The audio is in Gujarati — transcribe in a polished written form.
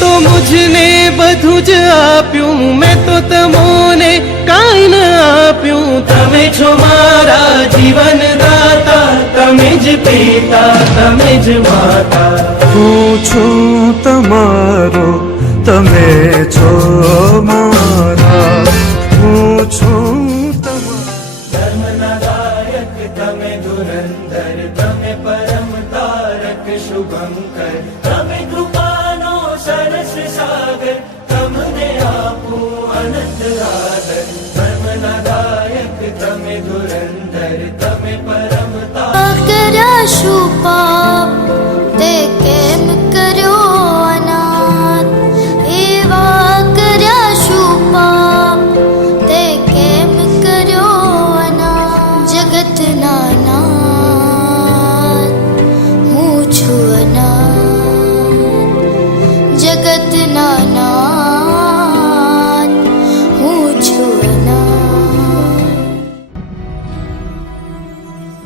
તો મુझને બધું જ આપ્યું, મેં તો તમોને કાંઈ ન આપ્યું. તમે છો મારા જીવન દાતા, તમે જ પિતા, તમે જ માતા. હું છું તમારો, તમે છો મારા. હું છું ધર્મના દાયક તમે ધુરંધર, તમે પરમ તારક શુભંકર, તમે કૃપાનો સરસ સાગર, તમને આપું અનંત આદર. ધર્મના દાયક તમે ધુરંધર, તમે પરમ તારક. કર્યા શુપા